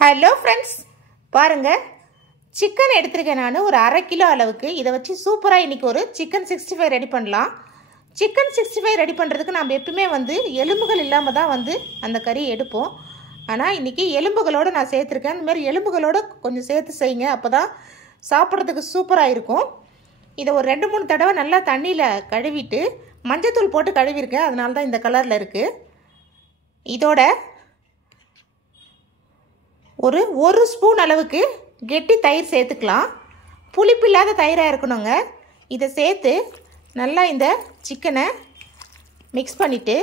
Hello friends, பாருங்கள், chicken எடுத்துருக்கேன் நான் ஒரு 1/2 கிலோ அளவுக்கு. இதை வச்சு சூப்பராக இன்றைக்கி ஒரு சிக்கன் 65 ரெடி பண்ணலாம். சிக்கன் 65 ரெடி பண்ணுறதுக்கு நம்ம எப்பவுமே எலும்புகள் இல்லாமல் தான் அந்த கறி எடுப்போம். ஆனால் இன்றைக்கி எலும்புகளோடு நான் சேர்த்துருக்கேன். இந்த மாதிரி எலும்புகளோடு கொஞ்சம் சேர்த்து செய்யுங்க, அப்போ தான் சாப்பிட்றதுக்கு சூப்பராக இருக்கும். இதை ஒரு 2-3 தடவை நல்லா தண்ணியில் கழுவிட்டு மஞ்சத்தூள் போட்டு கழுவிருக்கேன், அதனால தான் இந்த கலரில் இருக்குது. இதோட ஒரு ஸ்பூன் அளவுக்கு கெட்டி தயிர் சேர்த்துக்கலாம். புளிப்பில்லாத தயிராக இருக்கணுங்க. இதை சேர்த்து நல்லா இந்த சிக்கனை மிக்ஸ் பண்ணிவிட்டு,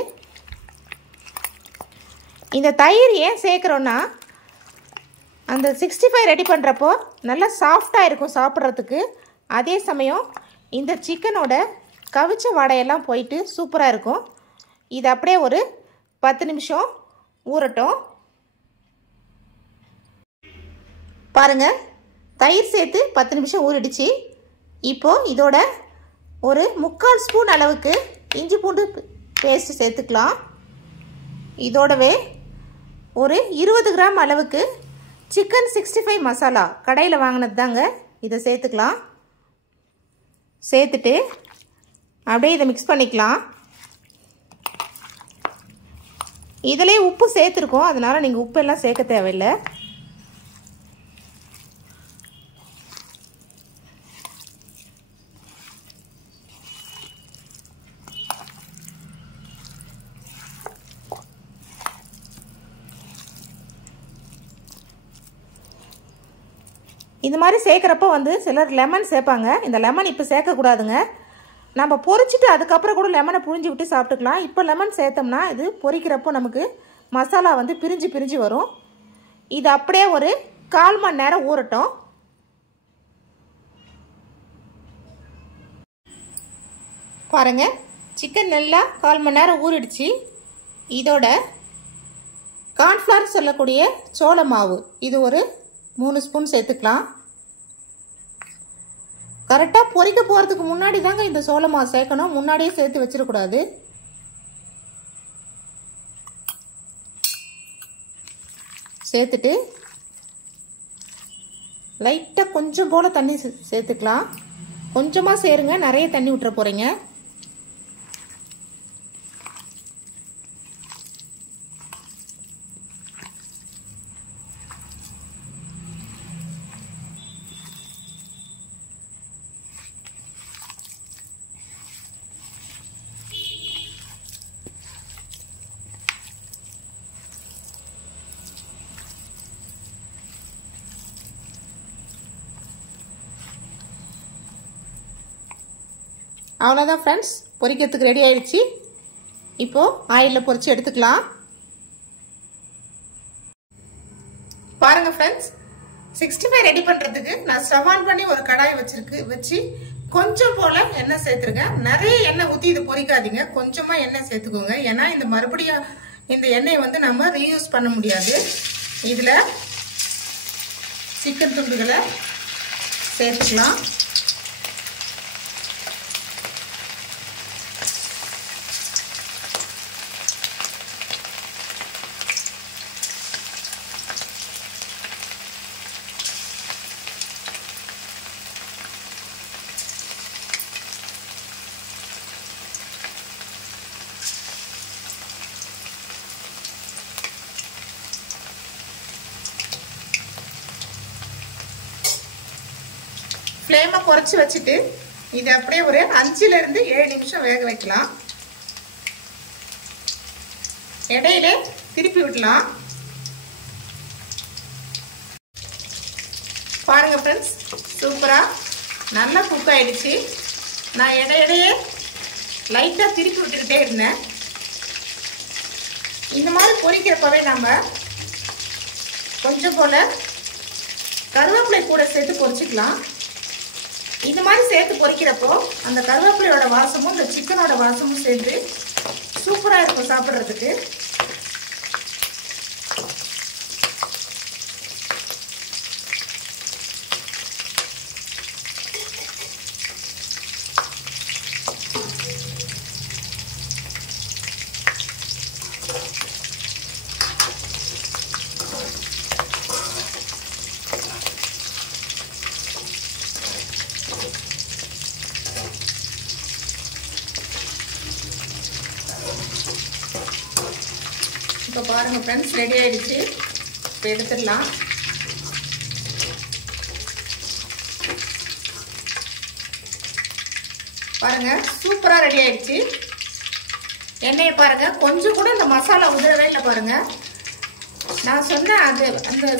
இந்த தயிர் ஏன் சேர்க்குறோன்னா அந்த 65 ரெடி பண்ணுறப்போ நல்லா சாஃப்டாக இருக்கும் சாப்பிட்றதுக்கு. அதே சமயம் இந்த சிக்கனோட கவிச்ச வாடையெல்லாம் போயிட்டு சூப்பராக இருக்கும். இது அப்படியே ஒரு 10 நிமிஷம் ஊறட்டும். பாருங்கள், தயிர் சேர்த்து 10 நிமிஷம் ஊறிடுச்சு. இப்போது இதோட ஒரு 3/4 ஸ்பூன் அளவுக்கு இஞ்சி பூண்டு பேஸ்ட்டு சேர்த்துக்கலாம். இதோடவே ஒரு 20 கிராம் அளவுக்கு சிக்கன் 65 மசாலா கடையில் வாங்கினது தாங்க, இதை சேர்த்துக்கலாம். சேர்த்துட்டு அப்படியே இதை மிக்ஸ் பண்ணிக்கலாம். இதிலே உப்பு சேர்த்துருக்கோம், அதனால் நீங்கள் உப்பெல்லாம் சேர்க்க தேவையில்லை. இந்த மாதிரி சேர்க்குறப்போ சிலர் லெமன் சேர்ப்பாங்க. இந்த லெமன் இப்போ சேர்க்கக்கூடாதுங்க. நம்ம பொரிச்சிட்டு அதுக்கப்புறம் கூட லெமனை புழிஞ்சு விட்டு சாப்பிட்டுக்கலாம். இப்போ லெமன் சேர்த்தோம்னா இது பொரிக்கிறப்போ நமக்கு மசாலா பிரிஞ்சு பிரிஞ்சு வரும். இது அப்படியே ஒரு 1/4 மணி நேரம் ஊறட்டும். பாருங்கள், சிக்கன் நல்லா 1/4 மணி நேரம் ஊறிடுச்சு. இதோட கார்ன்ஃப்ளவர் சொல்லக்கூடிய சோள மாவு இது ஒரு 3 ஸ்பூன் சேர்த்துக்கலாம். கரெக்டாக பொரிக்க போகிறதுக்கு முன்னாடி தாங்க இந்த சோள மாவு சேர்க்கணும், முன்னாடியே சேர்த்து வச்சிடக்கூடாது. சேர்த்துட்டு லைட்டாக கொஞ்சம் போல் தண்ணி சேர்த்துக்கலாம். கொஞ்சமாக சேருங்க, நிறைய தண்ணி விட்டுற போகிறீங்க. அவ்வளோதான் ஃப்ரெண்ட்ஸ், பொரிக்கிறதுக்கு ரெடி ஆயிடுச்சு. இப்போது ஆயிலில் பொரித்து எடுத்துக்கலாம். பாருங்கள் ஃப்ரெண்ட்ஸ், 65 ரெடி பண்ணுறதுக்கு நான் ஸ்டவ் ஆன் பண்ணி ஒரு கடாயை வச்சு கொஞ்சம் போல் எண்ணெய் சேர்த்துருக்கேன். நிறைய எண்ணெய் ஊற்றி இது பொரிக்காதீங்க, கொஞ்சமாக எண்ணெய் சேர்த்துக்கோங்க. ஏன்னா இந்த மறுபடியும் இந்த எண்ணெயை நம்ம ரீயூஸ் பண்ண முடியாது. இதில் சிக்கன் துண்டுகளை சேர்த்துக்கலாம். ஃப்ளேமை குறைச்சி வச்சுட்டு இதை அப்படியே ஒரு 5லிருந்து 7 நிமிஷம் வேக வைக்கலாம். இடையில திருப்பி விடலாம். பாருங்க ஃப்ரெண்ட்ஸ், சூப்பராக நல்லா குக் ஆயிடுச்சு. நான் இடையிடையே லைட்டாக திருப்பி விட்டுக்கிட்டே இருந்தேன். இந்த மாதிரி பொரிக்கிறப்பவே நம்ம கொஞ்சம் போல் கருவேப்பிலை கூட சேர்த்து பொரிச்சிக்கலாம். இது மாதிரி சேர்த்து பொரிக்கிறப்போ அந்த கருவேப்பிலையோட வாசமும் இந்த சிக்கனோட வாசமும் சேர்த்து சூப்பராக இருக்கும் சாப்பிட்றதுக்கு. பாருங்க ஃப்ரெண்ட்ஸ், ரெடி ஆயிடுச்சு. இப்போ எடுத்துடலாம். பாருங்க சூப்பரா ரெடி ஆயிடுச்சு. எண்ணெயை பாருங்க, கொஞ்சம் கூட இந்த மசாலா உதிரவே இல்லை. பாருங்க, நான் சொன்ன அந்த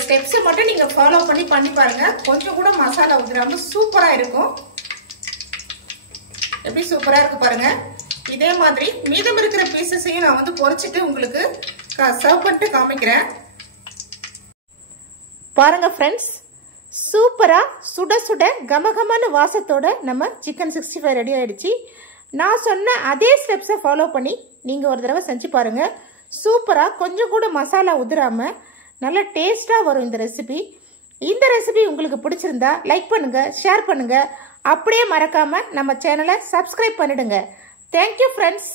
ஸ்டெப்ஸை மட்டும் நீங்க ஃபாலோ பண்ணி பாருங்க. கொஞ்சம் கூட மசாலா உதிராம சூப்பரா இருக்கும். எப்படி சூப்பரா இருக்கு பாருங்க. இதே மாதிரி மீதம் இருக்கிற பீசஸையும் நான் வந்து பொரிச்சிட்டு உங்களுக்கு சர்வ் பண்ணிட்டு காமிக்கிறேன். பாருங்க ஃப்ரெண்ட்ஸ், சூப்பரா சுட சுட கமகமான வாசத்தோட நம்ம சிக்கன் 65 ரெடி ஆயிடுச்சு. நான் சொன்ன அதே ஸ்டெப்ஸை ஃபாலோ பண்ணி நீங்கள் ஒரு தடவை செஞ்சு பாருங்கள். சூப்பராக கொஞ்சம் கூட மசாலா உதிராமல் நல்ல டேஸ்ட்டாக வரும் இந்த ரெசிபி. இந்த ரெசிபி உங்களுக்கு பிடிச்சிருந்தா லைக் பண்ணுங்கள், ஷேர் பண்ணுங்கள். அப்படியே மறக்காமல் நம்ம சேனலை சப்ஸ்கிரைப் பண்ணிடுங்க. Thank you friends.